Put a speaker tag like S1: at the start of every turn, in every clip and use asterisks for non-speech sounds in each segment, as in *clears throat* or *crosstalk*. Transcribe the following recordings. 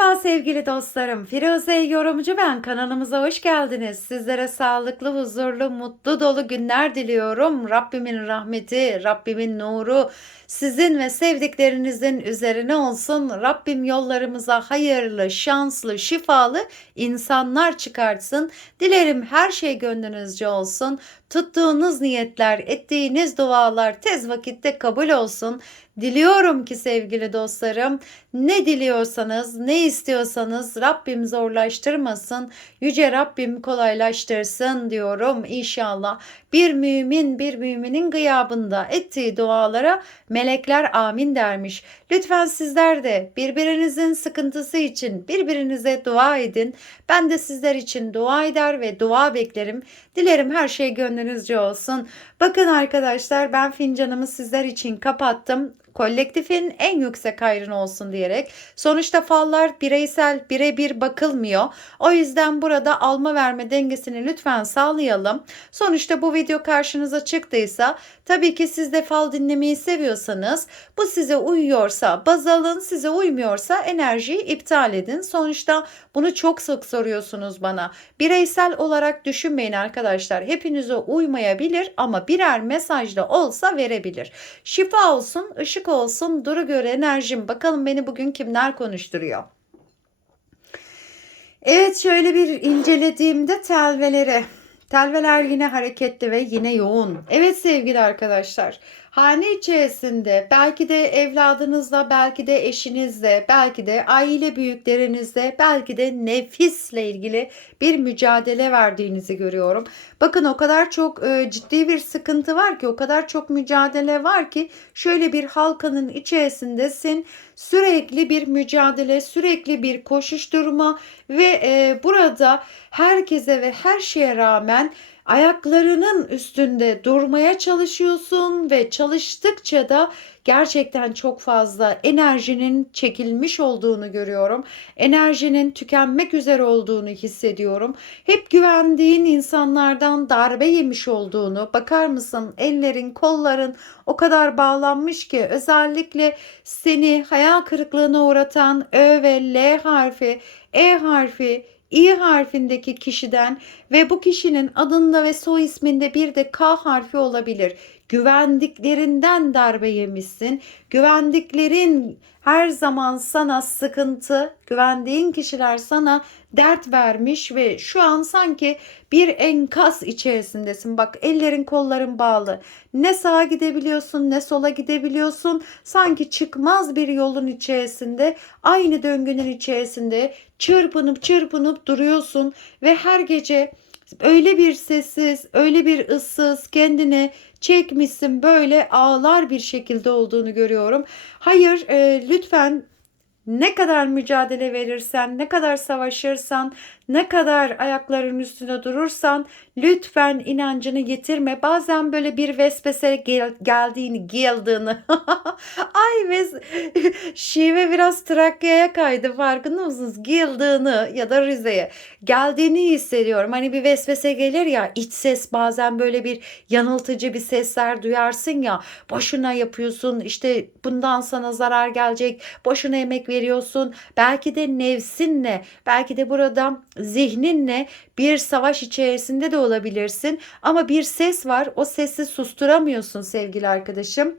S1: Merhaba sevgili dostlarım. Firuze Yorumcu ben. Kanalımıza hoş geldiniz. Sizlere sağlıklı, huzurlu, mutlu dolu günler diliyorum. Rabbimin rahmeti, Rabbimin nuru sizin ve sevdiklerinizin üzerine olsun. Rabbim yollarımıza hayırlı, şanslı, şifalı insanlar çıkartsın. Dilerim her şey gönlünüzce olsun. Tuttuğunuz niyetler, ettiğiniz dualar tez vakitte kabul olsun. Diliyorum ki sevgili dostlarım ne diliyorsanız, ne istiyorsanız Rabbim zorlaştırmasın. Yüce Rabbim kolaylaştırsın diyorum inşallah. Bir mümin bir müminin gıyabında ettiği dualara melekler amin dermiş. Lütfen sizler de birbirinizin sıkıntısı için birbirinize dua edin. Ben de sizler için dua eder ve dua beklerim. Dilerim her şey gönlünüzce olsun. Bakın arkadaşlar ben fincanımı sizler için kapattım kolektifin en yüksek hayrın olsun diyerek. Sonuçta fallar bireysel birebir bakılmıyor. O yüzden burada alma verme dengesini lütfen sağlayalım. Sonuçta bu video karşınıza çıktıysa tabii ki siz de fal dinlemeyi seviyorsanız bu size uyuyorsa baz alın size uymuyorsa enerjiyi iptal edin. Sonuçta bunu çok sık soruyorsunuz bana. Bireysel olarak düşünmeyin arkadaşlar. Hepinize uymayabilir ama birer mesajda olsa verebilir. Şifa olsun, ışık olsun, duru göre enerjim. Bakalım beni bugün kimler konuşturuyor. Evet şöyle bir incelediğimde telveleri. Telveler yine hareketli ve yine yoğun. Evet sevgili arkadaşlar. Hane içerisinde belki de evladınızla, belki de eşinizle, belki de aile büyüklerinizle, belki de nefisle ilgili bir mücadele verdiğinizi görüyorum. Bakın o kadar çok e, ciddi bir sıkıntı var ki, o kadar çok mücadele var ki şöyle bir halkanın içerisindesin. Sürekli bir mücadele, sürekli bir koşuşturma ve e, burada herkese ve her şeye rağmen ayaklarının üstünde durmaya çalışıyorsun ve çalıştıkça da gerçekten çok fazla enerjinin çekilmiş olduğunu görüyorum. Enerjinin tükenmek üzere olduğunu hissediyorum. Hep güvendiğin insanlardan darbe yemiş olduğunu bakar mısın? Ellerin, kolların o kadar bağlanmış ki özellikle seni hayal kırıklığına uğratan Ö ve L harfi, E harfi, İ harfindeki kişiden ve bu kişinin adında ve soy isminde bir de K harfi olabilir. Güvendiklerinden darbe yemişsin. Güvendiklerin her zaman sana sıkıntı, güvendiğin kişiler sana dert vermiş ve şu an sanki bir enkaz içerisindesin. Bak ellerin kolların bağlı. Ne sağa gidebiliyorsun ne sola gidebiliyorsun. Sanki çıkmaz bir yolun içerisinde, aynı döngünün içerisinde çırpınıp çırpınıp duruyorsun ve her gece öyle bir sessiz, öyle bir ıssız kendini çekmişsin böyle ağlar bir şekilde olduğunu görüyorum. Hayır e, lütfen ne kadar mücadele verirsen, ne kadar savaşırsan, ne kadar ayakların üstünde durursan lütfen inancını yitirme. Bazen böyle bir vesvese gel, geldiğini, geldiğini. *laughs* Ay ves *laughs* şive biraz Trakya'ya kaydı farkında mısınız? Geldiğini ya da Rize'ye geldiğini hissediyorum. Hani bir vesvese gelir ya iç ses bazen böyle bir yanıltıcı bir sesler duyarsın ya. Boşuna yapıyorsun işte bundan sana zarar gelecek. Boşuna emek veriyorsun. Belki de nefsinle belki de burada zihninle bir savaş içerisinde de olabilirsin ama bir ses var o sesi susturamıyorsun sevgili arkadaşım.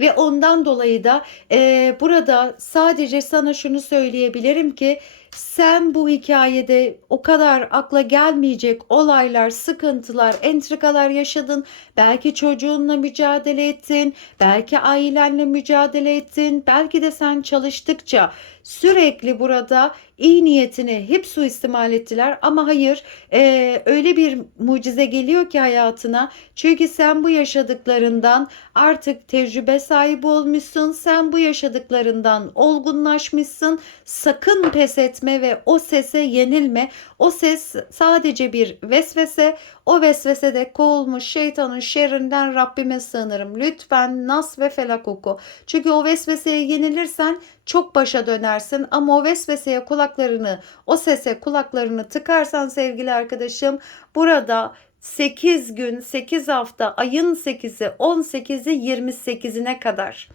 S1: Ve ondan dolayı da e, burada sadece sana şunu söyleyebilirim ki sen bu hikayede o kadar akla gelmeyecek olaylar, sıkıntılar, entrikalar yaşadın. Belki çocuğunla mücadele ettin, belki ailenle mücadele ettin, belki de sen çalıştıkça sürekli burada iyi niyetini hep suistimal ettiler. Ama hayır e, öyle bir mucize geliyor ki hayatına. Çünkü sen bu yaşadıklarından artık tecrübe sahibi olmuşsun. Sen bu yaşadıklarından olgunlaşmışsın. Sakın pes etme ve o sese yenilme. O ses sadece bir vesvese o vesvesede kovulmuş şeytanın şerrinden Rabbime sığınırım. Lütfen nas ve felak oku. Çünkü o vesveseye yenilirsen çok başa dönersin. Ama o vesveseye kulaklarını, o sese kulaklarını tıkarsan sevgili arkadaşım burada 8 gün, 8 hafta, ayın 8'i, 18'i, 28'ine kadar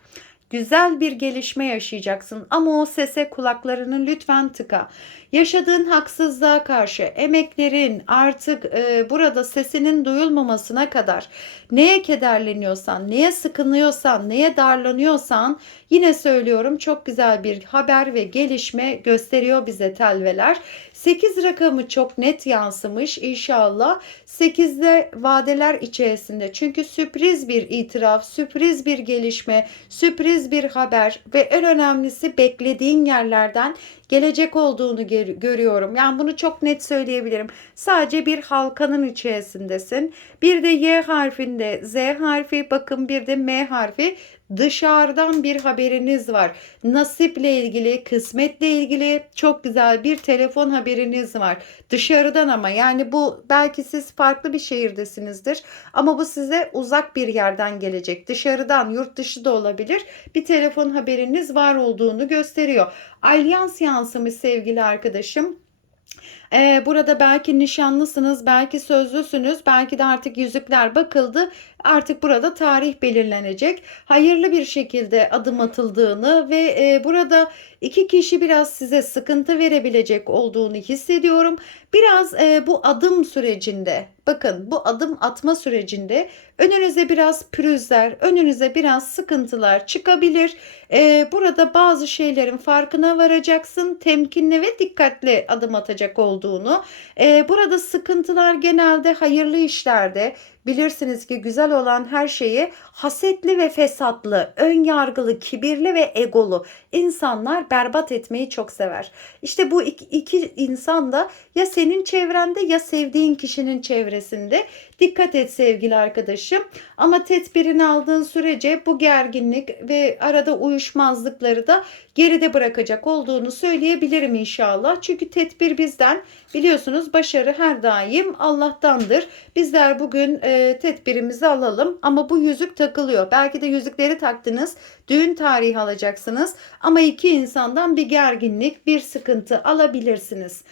S1: güzel bir gelişme yaşayacaksın ama o sese kulaklarını lütfen tıka. Yaşadığın haksızlığa karşı emeklerin artık e, burada sesinin duyulmamasına kadar neye kederleniyorsan, neye sıkınıyorsan, neye darlanıyorsan yine söylüyorum çok güzel bir haber ve gelişme gösteriyor bize telveler. 8 rakamı çok net yansımış inşallah. 8'de vadeler içerisinde. Çünkü sürpriz bir itiraf, sürpriz bir gelişme, sürpriz bir haber ve en önemlisi beklediğin yerlerden gelecek olduğunu gör- görüyorum. Yani bunu çok net söyleyebilirim. Sadece bir halkanın içerisindesin. Bir de Y harfinde Z harfi, bakın bir de M harfi dışarıdan bir haberiniz var. Nasiple ilgili, kısmetle ilgili çok güzel bir telefon haberiniz var. Dışarıdan ama yani bu belki siz farklı bir şehirdesinizdir ama bu size uzak bir yerden gelecek. Dışarıdan, yurt dışı da olabilir. Bir telefon haberiniz var olduğunu gösteriyor. Alyans yansımış sevgili arkadaşım. Ee, burada belki nişanlısınız, belki sözlüsünüz, belki de artık yüzükler bakıldı. Artık burada tarih belirlenecek. Hayırlı bir şekilde adım atıldığını ve e, burada iki kişi biraz size sıkıntı verebilecek olduğunu hissediyorum. Biraz e, bu adım sürecinde, bakın bu adım atma sürecinde önünüze biraz pürüzler, önünüze biraz sıkıntılar çıkabilir. E, burada bazı şeylerin farkına varacaksın, temkinli ve dikkatli adım atacak olduğunu. E, burada sıkıntılar genelde hayırlı işlerde, bilirsiniz ki güzel olan her şeyi hasetli ve fesatlı, ön yargılı, kibirli ve egolu insanlar berbat etmeyi çok sever. İşte bu iki, iki insan da ya senin çevrende ya sevdiğin kişinin çevresinde. Dikkat et sevgili arkadaşım. Ama tedbirini aldığın sürece bu gerginlik ve arada uyuşmazlıkları da geride bırakacak olduğunu söyleyebilirim inşallah. Çünkü tedbir bizden biliyorsunuz başarı her daim Allah'tandır. Bizler bugün e, tedbirimizi alalım ama bu yüzük takılıyor. Belki de yüzükleri taktınız, düğün tarihi alacaksınız ama iki insandan bir gerginlik, bir sıkıntı alabilirsiniz.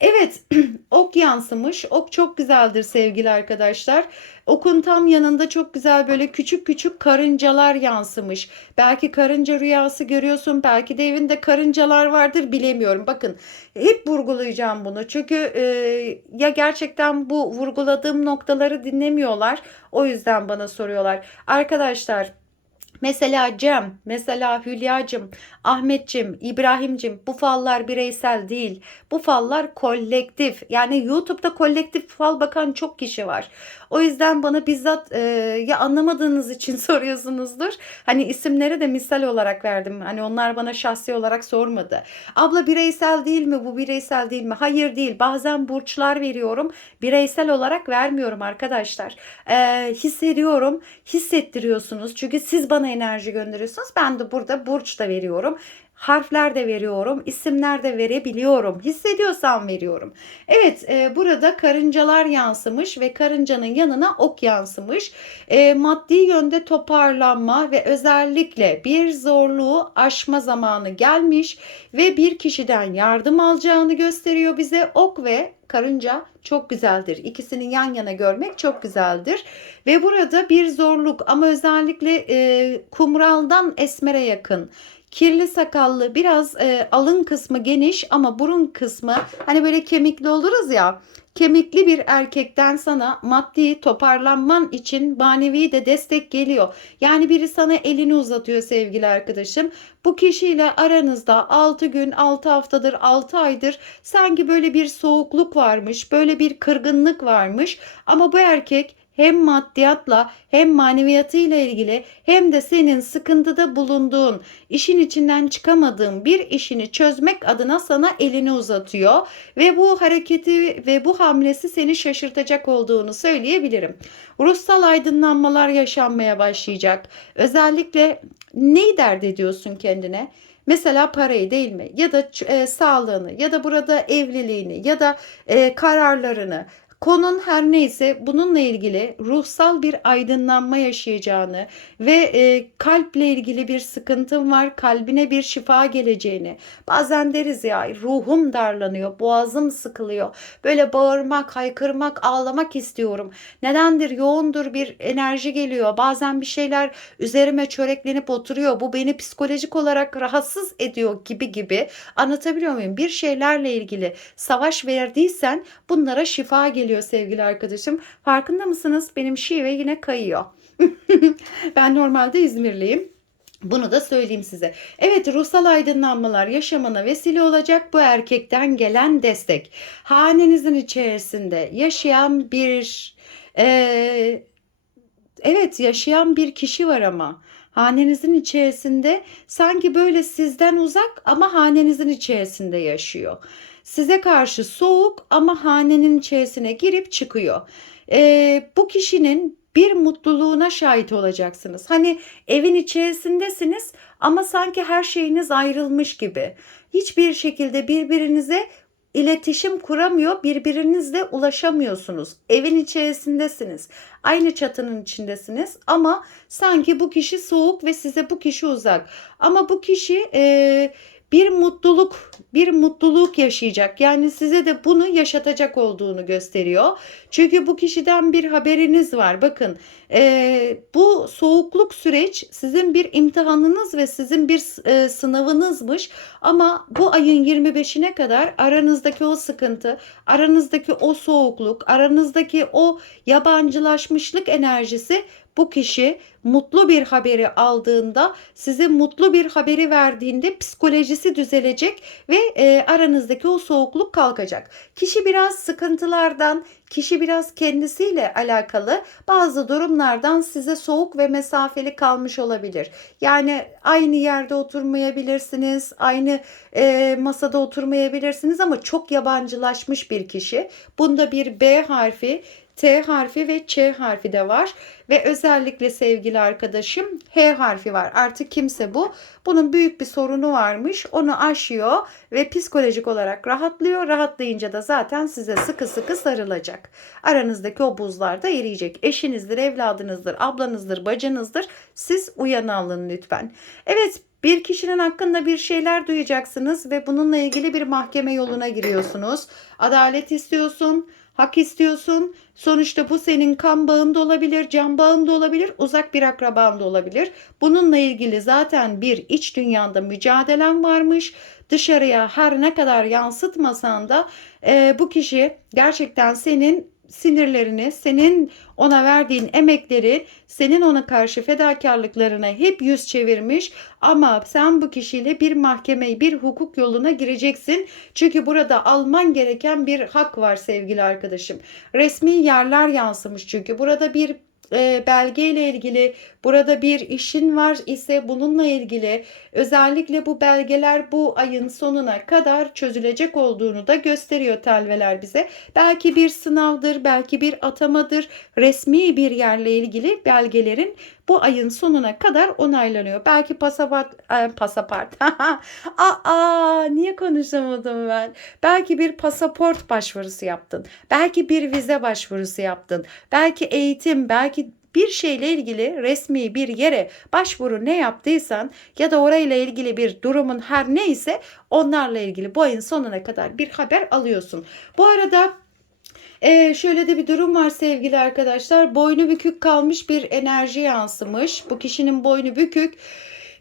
S1: Evet, *clears throat* ok yansımış. Ok çok güzeldir sevgili arkadaşlar. Okun tam yanında çok güzel böyle küçük küçük karıncalar yansımış. Belki karınca rüyası görüyorsun, belki de evinde karıncalar vardır bilemiyorum. Bakın hep vurgulayacağım bunu. Çünkü e, ya gerçekten bu vurguladığım noktaları dinlemiyorlar. O yüzden bana soruyorlar. Arkadaşlar Mesela Cem, mesela Hülyacım, Ahmetçim, İbrahimcim bu fallar bireysel değil. Bu fallar kolektif. Yani YouTube'da kolektif fal bakan çok kişi var. O yüzden bana bizzat e, ya anlamadığınız için *laughs* soruyorsunuzdur. Hani isimleri de misal olarak verdim. Hani onlar bana şahsi olarak sormadı. Abla bireysel değil mi? Bu bireysel değil mi? Hayır değil. Bazen burçlar veriyorum. Bireysel olarak vermiyorum arkadaşlar. E, hissediyorum. Hissettiriyorsunuz. Çünkü siz bana enerji gönderiyorsunuz. Ben de burada burç da veriyorum harfler de veriyorum, isimler de verebiliyorum. Hissediyorsam veriyorum. Evet, e, burada karıncalar yansımış ve karıncanın yanına ok yansımış. E, maddi yönde toparlanma ve özellikle bir zorluğu aşma zamanı gelmiş ve bir kişiden yardım alacağını gösteriyor bize. Ok ve karınca çok güzeldir. İkisini yan yana görmek çok güzeldir. Ve burada bir zorluk ama özellikle e, kumraldan esmere yakın kirli sakallı biraz e, alın kısmı geniş ama burun kısmı hani böyle kemikli oluruz ya kemikli bir erkekten sana maddi toparlanman için manevi de destek geliyor. Yani biri sana elini uzatıyor sevgili arkadaşım. Bu kişiyle aranızda 6 gün, 6 haftadır, 6 aydır sanki böyle bir soğukluk varmış, böyle bir kırgınlık varmış. Ama bu erkek hem maddiyatla hem maneviyatıyla ilgili hem de senin sıkıntıda bulunduğun, işin içinden çıkamadığın bir işini çözmek adına sana elini uzatıyor ve bu hareketi ve bu hamlesi seni şaşırtacak olduğunu söyleyebilirim. Ruhsal aydınlanmalar yaşanmaya başlayacak. Özellikle neyi dert ediyorsun kendine? Mesela parayı değil mi? Ya da e, sağlığını ya da burada evliliğini ya da e, kararlarını Konun her neyse bununla ilgili ruhsal bir aydınlanma yaşayacağını ve e, kalple ilgili bir sıkıntın var, kalbine bir şifa geleceğini. Bazen deriz ya ruhum darlanıyor, boğazım sıkılıyor. Böyle bağırmak, haykırmak, ağlamak istiyorum. Nedendir? Yoğundur bir enerji geliyor. Bazen bir şeyler üzerime çöreklenip oturuyor. Bu beni psikolojik olarak rahatsız ediyor gibi gibi. Anlatabiliyor muyum? Bir şeylerle ilgili savaş verdiysen bunlara şifa geliyor sevgili arkadaşım. Farkında mısınız? Benim şive yine kayıyor. *laughs* ben normalde İzmirliyim. Bunu da söyleyeyim size. Evet ruhsal aydınlanmalar yaşamana vesile olacak bu erkekten gelen destek. Hanenizin içerisinde yaşayan bir e, evet yaşayan bir kişi var ama hanenizin içerisinde sanki böyle sizden uzak ama hanenizin içerisinde yaşıyor. Size karşı soğuk ama hanenin içerisine girip çıkıyor. E, bu kişinin bir mutluluğuna şahit olacaksınız. Hani evin içerisindesiniz ama sanki her şeyiniz ayrılmış gibi. Hiçbir şekilde birbirinize iletişim kuramıyor, birbirinizle ulaşamıyorsunuz. Evin içerisindesiniz. Aynı çatının içindesiniz ama sanki bu kişi soğuk ve size bu kişi uzak. Ama bu kişi e, bir mutluluk, bir mutluluk yaşayacak. Yani size de bunu yaşatacak olduğunu gösteriyor. Çünkü bu kişiden bir haberiniz var. Bakın e, bu soğukluk süreç sizin bir imtihanınız ve sizin bir e, sınavınızmış. Ama bu ayın 25'ine kadar aranızdaki o sıkıntı, aranızdaki o soğukluk, aranızdaki o yabancılaşmışlık enerjisi bu kişi mutlu bir haberi aldığında size mutlu bir haberi verdiğinde psikolojisi düzelecek ve e, aranızdaki o soğukluk kalkacak. Kişi biraz sıkıntılardan, kişi biraz kendisiyle alakalı bazı durumlardan size soğuk ve mesafeli kalmış olabilir. Yani aynı yerde oturmayabilirsiniz, aynı e, masada oturmayabilirsiniz ama çok yabancılaşmış bir kişi. Bunda bir B harfi T harfi ve Ç harfi de var ve özellikle sevgili arkadaşım H harfi var. Artık kimse bu. Bunun büyük bir sorunu varmış. Onu aşıyor ve psikolojik olarak rahatlıyor. Rahatlayınca da zaten size sıkı sıkı sarılacak. Aranızdaki o buzlar da eriyecek. Eşinizdir, evladınızdır, ablanızdır, bacınızdır. Siz uyanalım lütfen. Evet bir kişinin hakkında bir şeyler duyacaksınız ve bununla ilgili bir mahkeme yoluna giriyorsunuz. Adalet istiyorsun, hak istiyorsun. Sonuçta bu senin kan bağında olabilir, can bağında olabilir, uzak bir akraban da olabilir. Bununla ilgili zaten bir iç dünyanda mücadelen varmış. Dışarıya her ne kadar yansıtmasan da e, bu kişi gerçekten senin sinirlerini, senin ona verdiğin emekleri, senin ona karşı fedakarlıklarına hep yüz çevirmiş ama sen bu kişiyle bir mahkemeyi, bir hukuk yoluna gireceksin. Çünkü burada alman gereken bir hak var sevgili arkadaşım. Resmi yerler yansımış çünkü burada bir e, belge ile ilgili burada bir işin var ise bununla ilgili özellikle bu belgeler bu ayın sonuna kadar çözülecek olduğunu da gösteriyor telveler bize. Belki bir sınavdır, belki bir atamadır, resmi bir yerle ilgili belgelerin bu ayın sonuna kadar onaylanıyor. Belki pasaport, e, pasaport. *laughs* Aa, niye konuşamadım ben? Belki bir pasaport başvurusu yaptın. Belki bir vize başvurusu yaptın. Belki eğitim, belki bir şeyle ilgili resmi bir yere başvuru ne yaptıysan ya da orayla ilgili bir durumun her neyse onlarla ilgili bu ayın sonuna kadar bir haber alıyorsun. Bu arada ee, şöyle de bir durum var sevgili arkadaşlar. Boynu bükük kalmış bir enerji yansımış. Bu kişinin boynu bükük.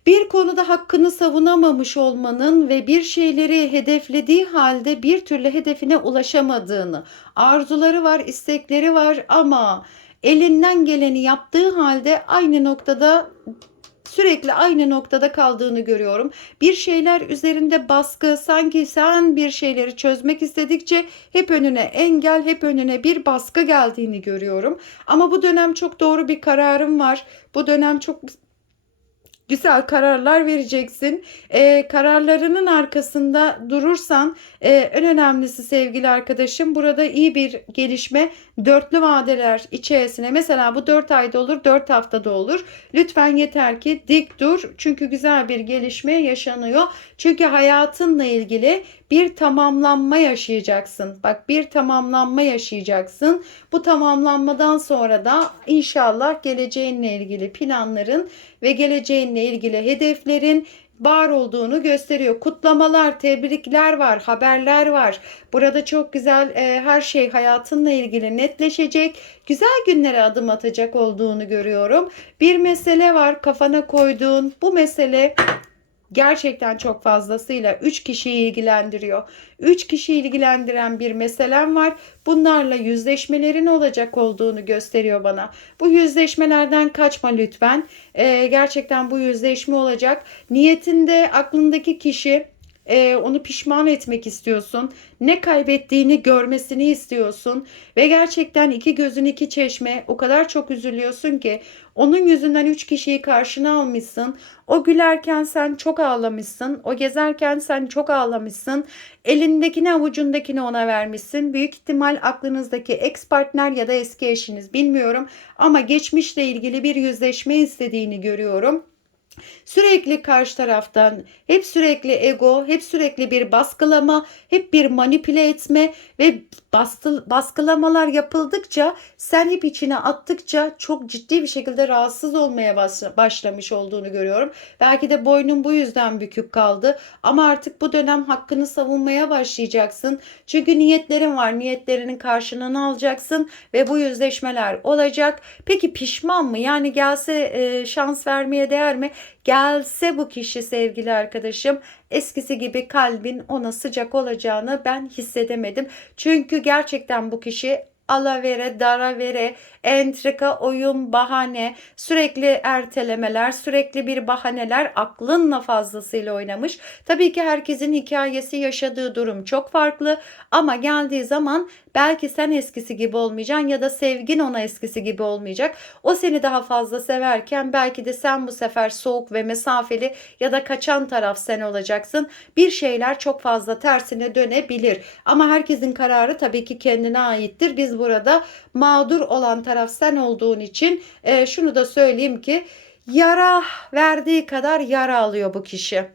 S1: Bir konuda hakkını savunamamış olmanın ve bir şeyleri hedeflediği halde bir türlü hedefine ulaşamadığını, arzuları var, istekleri var ama elinden geleni yaptığı halde aynı noktada sürekli aynı noktada kaldığını görüyorum. Bir şeyler üzerinde baskı sanki sen bir şeyleri çözmek istedikçe hep önüne engel, hep önüne bir baskı geldiğini görüyorum. Ama bu dönem çok doğru bir kararım var. Bu dönem çok güzel kararlar vereceksin. E, kararlarının arkasında durursan e, en önemlisi sevgili arkadaşım burada iyi bir gelişme dörtlü vadeler içerisine mesela bu dört ayda olur dört haftada olur. Lütfen yeter ki dik dur çünkü güzel bir gelişme yaşanıyor. Çünkü hayatınla ilgili bir tamamlanma yaşayacaksın. Bak bir tamamlanma yaşayacaksın. Bu tamamlanmadan sonra da inşallah geleceğinle ilgili planların ve geleceğinle ilgili hedeflerin var olduğunu gösteriyor. Kutlamalar, tebrikler var, haberler var. Burada çok güzel e, her şey hayatınla ilgili netleşecek. Güzel günlere adım atacak olduğunu görüyorum. Bir mesele var kafana koyduğun. Bu mesele gerçekten çok fazlasıyla 3 kişiyi ilgilendiriyor. 3 kişi ilgilendiren bir meselem var. Bunlarla yüzleşmelerin olacak olduğunu gösteriyor bana. Bu yüzleşmelerden kaçma lütfen. Ee, gerçekten bu yüzleşme olacak. Niyetinde aklındaki kişi e, onu pişman etmek istiyorsun. Ne kaybettiğini görmesini istiyorsun. Ve gerçekten iki gözün iki çeşme o kadar çok üzülüyorsun ki onun yüzünden üç kişiyi karşına almışsın. O gülerken sen çok ağlamışsın. O gezerken sen çok ağlamışsın. Elindekini avucundakini ona vermişsin. Büyük ihtimal aklınızdaki ex partner ya da eski eşiniz bilmiyorum. Ama geçmişle ilgili bir yüzleşme istediğini görüyorum. Sürekli karşı taraftan hep sürekli ego, hep sürekli bir baskılama, hep bir manipüle etme ve bastı, baskılamalar yapıldıkça sen hep içine attıkça çok ciddi bir şekilde rahatsız olmaya başlamış olduğunu görüyorum. Belki de boynun bu yüzden bükük kaldı ama artık bu dönem hakkını savunmaya başlayacaksın. Çünkü niyetlerin var. Niyetlerinin karşılığını alacaksın ve bu yüzleşmeler olacak. Peki pişman mı? Yani gelse e, şans vermeye değer mi? Gelse bu kişi sevgili arkadaşım eskisi gibi kalbin ona sıcak olacağını ben hissedemedim. Çünkü gerçekten bu kişi alavere, daravere, entrika, oyun, bahane, sürekli ertelemeler, sürekli bir bahaneler aklınla fazlasıyla oynamış. Tabii ki herkesin hikayesi, yaşadığı durum çok farklı ama geldiği zaman belki sen eskisi gibi olmayacaksın ya da sevgin ona eskisi gibi olmayacak. O seni daha fazla severken belki de sen bu sefer soğuk ve mesafeli ya da kaçan taraf sen olacaksın. Bir şeyler çok fazla tersine dönebilir. Ama herkesin kararı tabii ki kendine aittir. Biz burada mağdur olan taraf sen olduğun için e, şunu da söyleyeyim ki yara verdiği kadar yara alıyor bu kişi.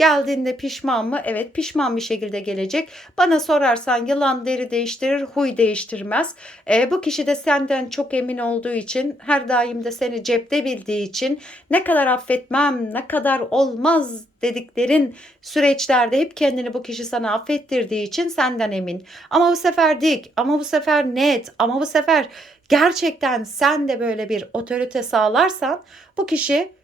S1: Geldiğinde pişman mı? Evet pişman bir şekilde gelecek. Bana sorarsan yılan deri değiştirir, huy değiştirmez. E, bu kişi de senden çok emin olduğu için, her daim de seni cepte bildiği için ne kadar affetmem, ne kadar olmaz dediklerin süreçlerde hep kendini bu kişi sana affettirdiği için senden emin. Ama bu sefer dik, ama bu sefer net, ama bu sefer gerçekten sen de böyle bir otorite sağlarsan bu kişi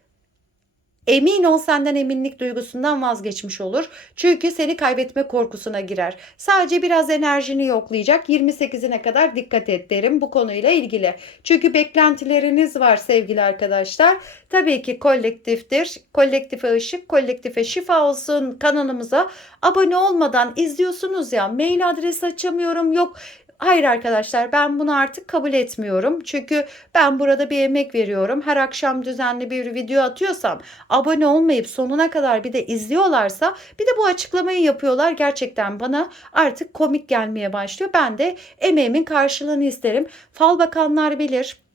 S1: Emin ol senden eminlik duygusundan vazgeçmiş olur. Çünkü seni kaybetme korkusuna girer. Sadece biraz enerjini yoklayacak. 28'ine kadar dikkat et derim bu konuyla ilgili. Çünkü beklentileriniz var sevgili arkadaşlar. Tabii ki kolektiftir. Kolektife ışık, kolektife şifa olsun kanalımıza. Abone olmadan izliyorsunuz ya mail adresi açamıyorum yok Hayır arkadaşlar ben bunu artık kabul etmiyorum. Çünkü ben burada bir emek veriyorum. Her akşam düzenli bir video atıyorsam abone olmayıp sonuna kadar bir de izliyorlarsa bir de bu açıklamayı yapıyorlar. Gerçekten bana artık komik gelmeye başlıyor. Ben de emeğimin karşılığını isterim. Fal bakanlar bilir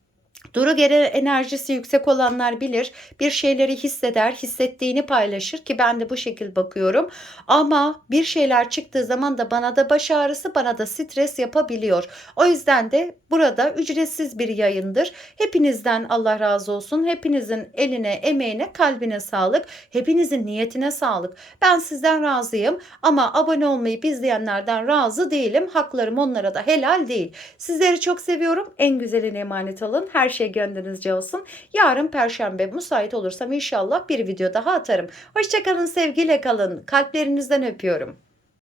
S1: Duru geri enerjisi yüksek olanlar bilir. Bir şeyleri hisseder, hissettiğini paylaşır ki ben de bu şekilde bakıyorum. Ama bir şeyler çıktığı zaman da bana da baş ağrısı, bana da stres yapabiliyor. O yüzden de burada ücretsiz bir yayındır. Hepinizden Allah razı olsun. Hepinizin eline, emeğine, kalbine sağlık. Hepinizin niyetine sağlık. Ben sizden razıyım ama abone olmayı izleyenlerden razı değilim. Haklarım onlara da helal değil. Sizleri çok seviyorum. En güzeline emanet olun. Her şey gönlünüzce olsun. Yarın perşembe müsait olursam inşallah bir video daha atarım. Hoşçakalın sevgiyle kalın. Kalplerinizden öpüyorum.